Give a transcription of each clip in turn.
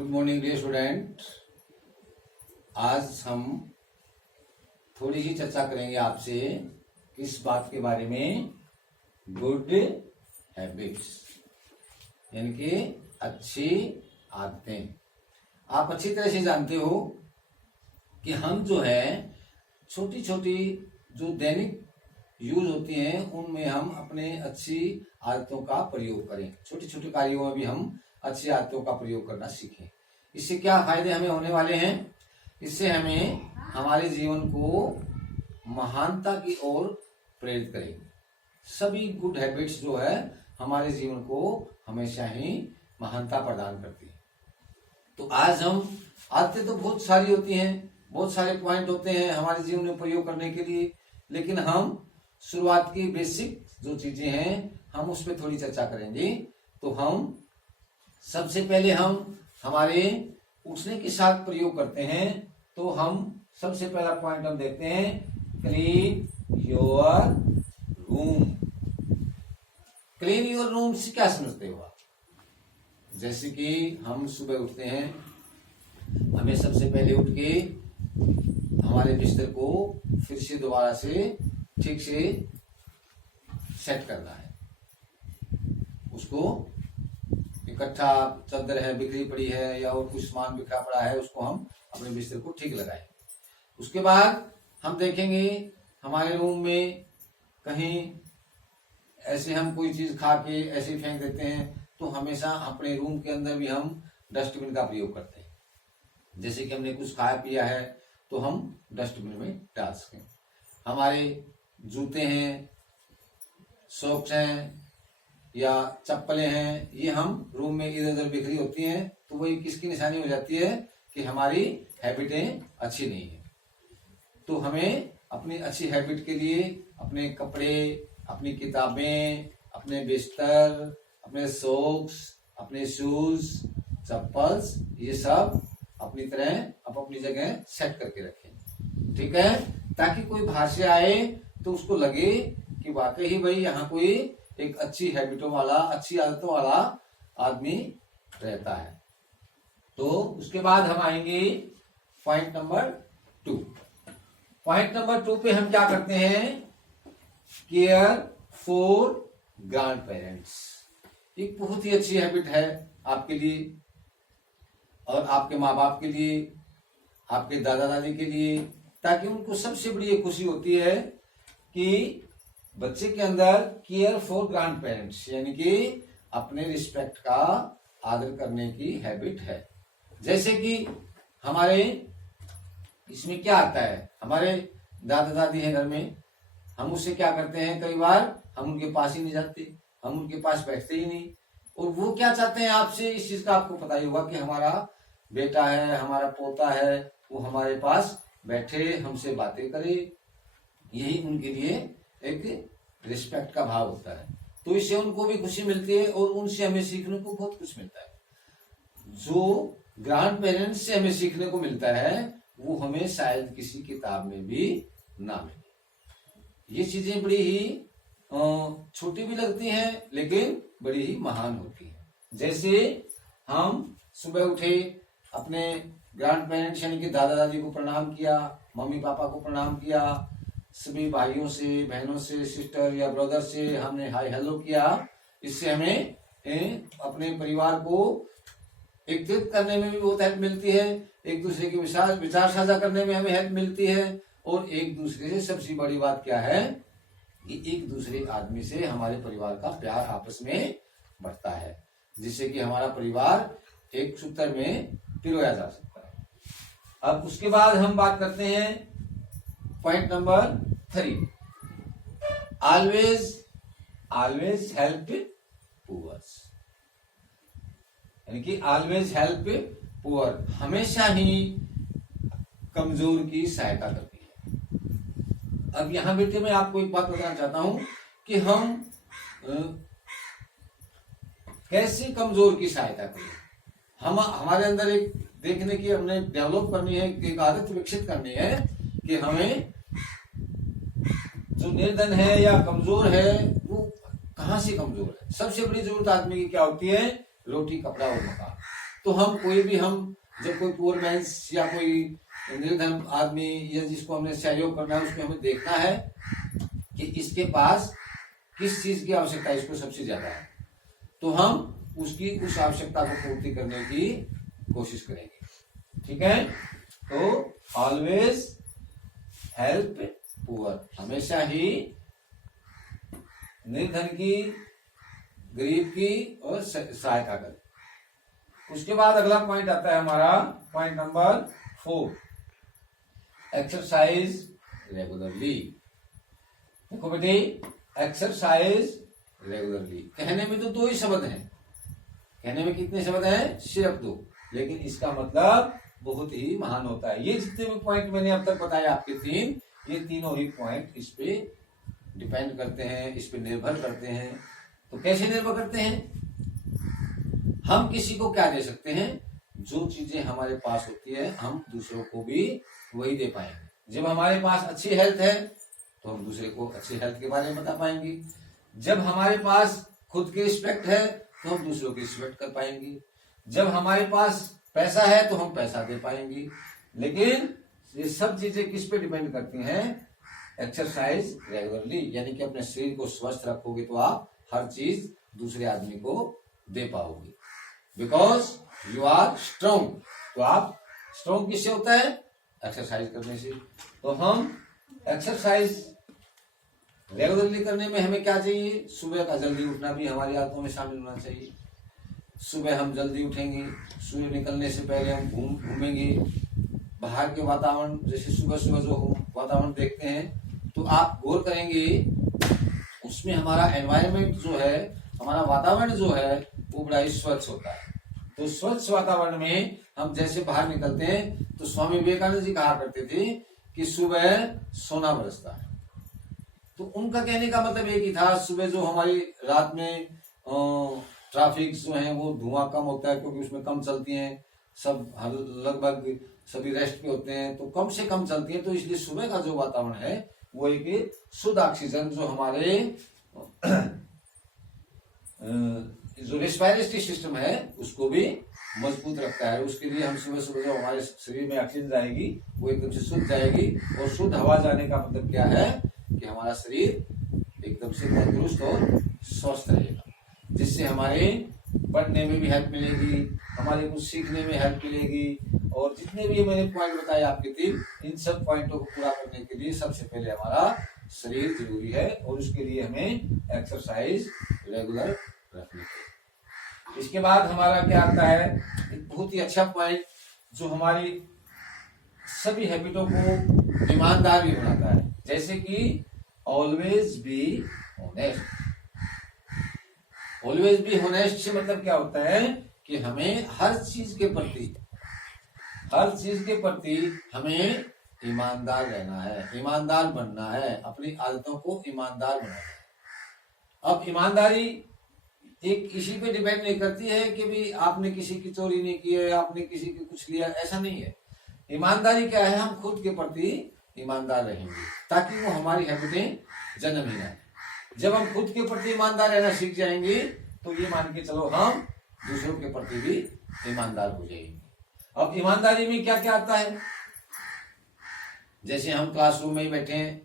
Good morning dear student. आज हम थोड़ी सी चर्चा करेंगे आपसे किस बात के बारे में, गुड हैबिट्स यानी कि अच्छी आदतें। आप अच्छी तरह से जानते हो कि हम जो है छोटी छोटी जो दैनिक यूज होती हैं उनमें हम अपने अच्छी आदतों का प्रयोग करें। छोटे छोटे कार्यों में भी हम अच्छी आदतों का प्रयोग करना सीखें। इससे क्या फायदे हमें होने वाले हैं? इससे हमें हमारे जीवन को महानता की ओर प्रेरित करेंगे। सभी गुड हैबिट्स जो है हमारे जीवन को हमेशा ही महानता प्रदान करती है। तो आज हम आदतें तो बहुत सारी होती हैं, बहुत सारे पॉइंट होते हैं हमारे जीवन में प्रयोग करने के लिए, लेकिन हम शुरुआत की बेसिक जो चीजें हैं हम उस पर थोड़ी चर्चा करेंगे। तो हम सबसे पहले हम हमारे उठने के साथ प्रयोग करते हैं। तो हम सबसे पहला पॉइंट हम देखते हैं, clean your room. Clean your room से क्या समझते हो आप? जैसे कि हम सुबह उठते हैं, हमें सबसे पहले उठ के हमारे बिस्तर को फिर से दोबारा से ठीक से सेट करना है। उसको इकट्ठा चादर है बिखरी पड़ी है या और कुछ सामान बिखरा पड़ा है, उसको हम अपने बिस्तर को ठीक लगाएं। उसके बाद हम देखेंगे हमारे रूम में कहीं ऐसे हम कोई चीज खा के ऐसे फेंक देते हैं, तो हमेशा अपने रूम के अंदर भी हम डस्टबिन का प्रयोग करते हैं। जैसे कि हमने कुछ खाया पिया है तो हम डस्टबिन में डाल सकें। हमारे जूते हैं, सॉक्स हैं या चप्पलें हैं, ये हम रूम में इधर उधर बिखरी होती हैं, तो वही किसकी निशानी हो जाती है कि हमारी हैबिटें अच्छी नहीं है। तो हमें अपनी अच्छी हैबिट के लिए अपने कपड़े, अपनी किताबें, अपने बिस्तर, अपने सॉक्स, अपने शूज, चप्पल्स, ये सब अपनी तरह अपनी जगह सेट करके रखें। ठीक है, ताकि कोई बाहर से आए तो उसको लगे कि वाकई ही भाई यहाँ कोई एक अच्छी हैबिटों वाला, अच्छी आदतों वाला आदमी रहता है। तो उसके बाद हम आएंगे पॉइंट नंबर 2। पॉइंट नंबर 2 पे हम क्या करते हैं, केयर फॉर ग्रैंड पेरेंट्स। एक बहुत ही अच्छी हैबिट है आपके लिए और आपके माँ बाप के लिए, आपके दादा दादी के लिए, ताकि उनको सबसे बड़ी एक खुशी होती है कि बच्चे के अंदर केयर फॉर ग्रैंड पेरेंट्स यानी कि अपने रिस्पेक्ट का आदर करने की हैबिट है। जैसे कि हमारे इसमें क्या आता है, हमारे दादा दादी हैं घर में, हम उससे क्या करते हैं, कई बार हम उनके पास ही नहीं जाते, हम उनके पास बैठते ही नहीं। और वो क्या चाहते हैं आपसे, इस चीज का आपको पता ही होगा कि हमारा बेटा है, हमारा पोता है, वो हमारे पास बैठे, हमसे बातें करे। यही उनके लिए एक रिस्पेक्ट का भाव होता है। तो इससे उनको भी खुशी मिलती है और उनसे हमें सीखने को बहुत कुछ मिलता है। जो ग्रैंड पेरेंट्स से हमें सीखने को मिलता है वो हमें शायद किसी किताब में भी ना मिले। ये चीजें बड़ी ही छोटी भी लगती हैं लेकिन बड़ी ही महान होती हैं। जैसे हम सुबह उठे, अपने ग्रैंड पेरेंट्स यानी कि दादा दादी को प्रणाम किया, मम्मी पापा को प्रणाम किया, सभी भाइयों से, बहनों से, सिस्टर या ब्रदर से हमने हाय हेलो किया। इससे हमें अपने परिवार को एकत्रित करने में भी बहुत हेल्प मिलती है, एक दूसरे के विचार साझा करने में हमें हेल्प मिलती है। और एक दूसरे से सबसे बड़ी बात क्या है कि एक दूसरे आदमी से हमारे परिवार का प्यार आपस में बढ़ता है, जिससे कि हमारा परिवार एक सूत्र में पिरोया जा सकता है। अब उसके बाद हम बात करते हैं point number 3, always help poors यानी कि ऑलवेज हेल्प पुअर, हमेशा ही कमजोर की सहायता करती है। अब यहां बेटे मैं आपको एक बात बताना चाहता हूं कि हम कैसे कमजोर की सहायता करें। हम हमारे अंदर एक देखने की हमने डेवलप करनी है, एक आदत विकसित करनी है कि हमें जो निर्धन है या कमजोर है वो कहां से कमजोर है। सबसे बड़ी जरूरत आदमी की क्या होती है, रोटी, कपड़ा और मकान। तो हम जब कोई पुअर मैन्स या कोई निर्धन आदमी या जिसको हमने सहयोग करना है, उसको हमें देखना है कि इसके पास किस चीज की आवश्यकता है, इसको सबसे ज्यादा है, तो हम उसकी उस आवश्यकता को पूर्ति करने की कोशिश करेंगे। ठीक है, तो ऑलवेज हेल्प पुअर, हमेशा ही निर्धन की, गरीब की और सहायता करें। उसके बाद अगला पॉइंट आता है हमारा, पॉइंट नंबर 4, एक्सरसाइज रेगुलरली। देखो बेटे, एक्सरसाइज रेगुलरली, कहने में तो 2 ही शब्द हैं, कहने में कितने शब्द हैं, सिर्फ 2, लेकिन इसका मतलब बहुत ही महान होता है। ये जितने भी पॉइंट मैंने अब तक बताए आपके 3, ये तीनों ही पॉइंट इस पे डिपेंड करते हैं, इस पे निर्भर करते हैं। तो कैसे निर्भर करते हैं, हम किसी को क्या दे सकते हैं, जो चीजें हमारे पास होती है हम दूसरों को भी वही दे पाएंगे। जब हमारे पास अच्छी हेल्थ है तो हम दूसरे को अच्छी हेल्थ के बारे में बता पाएंगे। जब हमारे पास खुद की रिस्पेक्ट है तो हम दूसरों की रिस्पेक्ट कर पाएंगे। जब हमारे पास पैसा है तो हम पैसा दे पाएंगे। लेकिन ये सब चीजें किस पे डिपेंड करती हैं, एक्सरसाइज रेगुलरली, यानी कि अपने शरीर को स्वस्थ रखोगे तो आप हर चीज दूसरे आदमी को दे पाओगे। बिकॉज यू आर स्ट्रोंग, तो आप स्ट्रोंग किससे होता है, एक्सरसाइज करने से। तो हम एक्सरसाइज रेगुलरली करने में हमें क्या चाहिए, सुबह का जल्दी उठना भी हमारी आदतों में शामिल होना चाहिए। सुबह हम जल्दी उठेंगे, सूर्य निकलने से पहले हम घूमेंगे बाहर के वातावरण, जैसे सुबह सुबह जो वातावरण देखते हैं तो आप गौर करेंगे उसमें हमारा एनवायरनमेंट जो है, हमारा वातावरण जो है वो बड़ा ही स्वच्छ होता है। तो स्वच्छ वातावरण में हम जैसे बाहर निकलते हैं तो स्वामी विवेकानंद जी कहा करते थे कि सुबह सोना बरसता है। तो उनका कहने का मतलब एक ही था, सुबह जो हमारी रात में ट्रैफिक जो है वो धुआं कम होता है क्योंकि उसमें कम चलती हैं, सब लगभग सभी रेस्ट पे होते हैं तो कम से कम चलती है। तो इसलिए सुबह का जो वातावरण है वो एक शुद्ध ऑक्सीजन जो हमारे जो रेस्पिरेटरी सिस्टम है उसको भी मजबूत रखता है। उसके लिए हम सुबह सुबह जो हमारे शरीर में ऑक्सीजन जाएगी वो एकदम से शुद्ध जाएगी। और शुद्ध हवा जाने का मतलब क्या है कि हमारा शरीर एकदम से तंदुरुस्त और स्वस्थ रहेगा, जिससे हमारे पढ़ने में भी हेल्प मिलेगी, हमारे कुछ सीखने में हेल्प मिलेगी। और जितने भी मैंने पॉइंट बताए आपके 3, इन सब पॉइंटों को पूरा करने के लिए सबसे पहले हमारा शरीर जरूरी है और उसके लिए हमें एक्सरसाइज रेगुलर रखनी चाहिए। इसके बाद हमारा क्या आता है, एक बहुत ही अच्छा पॉइंट जो हमारी सभी हैबिटों को ईमानदार भी बनाता है, जैसे कि always be honest. Always be honest से मतलब क्या होता है कि हमें हर चीज के प्रति हमें ईमानदार रहना है, ईमानदार बनना है, अपनी आदतों को ईमानदार बनाना है। अब ईमानदारी एक किसी पे डिपेंड नहीं करती है कि भी आपने किसी की चोरी नहीं की है, आपने किसी की कुछ लिया, ऐसा नहीं है। ईमानदारी क्या है, हम खुद के प्रति ईमानदार रहेंगे ताकि वो हमारी हैबिटें जन्म ही आए। जब हम खुद के प्रति ईमानदार रहना सीख जाएंगे तो ये मान के चलो हम दूसरों के प्रति भी ईमानदार हो जाएंगे। अब ईमानदारी में क्या क्या आता है, जैसे हम क्लासरूम में ही बैठे हैं,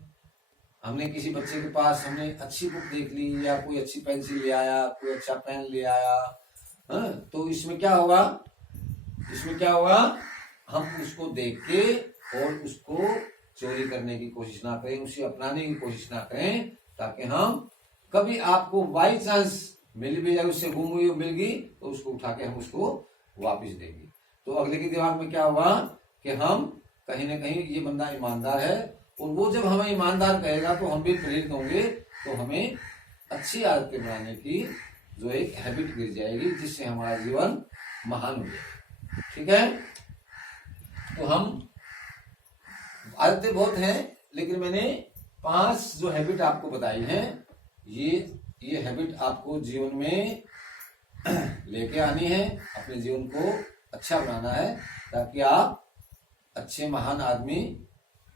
हमने किसी बच्चे के पास हमने अच्छी बुक देख ली या कोई अच्छी पेंसिल ले आया, कोई अच्छा पेन ले आया, तो इसमें क्या होगा, हम उसको देख के और उसको चोरी करने की कोशिश ना करें, उसे अपनाने की कोशिश ना करें, ताकि हम कभी आपको बाई चांस मिल भी जाए, उससे गुम हुई मिल गई तो उसको उठा के हम उसको वापस देंगे। तो अगले के दिमाग में क्या होगा कि हम कहीं ना कहीं ये बंदा ईमानदार है, और वो जब हमें ईमानदार कहेगा तो हम भी प्रेरित होंगे, तो हमें अच्छी आदतें बनाने की जो एक हैबिट गिर जाएगी, जिससे हमारा जीवन महान हो जाएगा। ठीक है, तो हम आदतें बहुत हैं, लेकिन मैंने 5 जो हैबिट आपको बताई हैं, ये हैबिट आपको जीवन में लेके आनी है, अपने जीवन को अच्छा बनाना है, ताकि आप अच्छे महान आदमी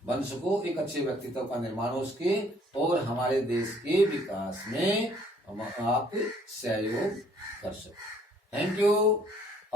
बन सको, एक अच्छे व्यक्तित्व का निर्माण हो सके और हमारे देश के विकास में आप सहयोग कर सको। Thank you.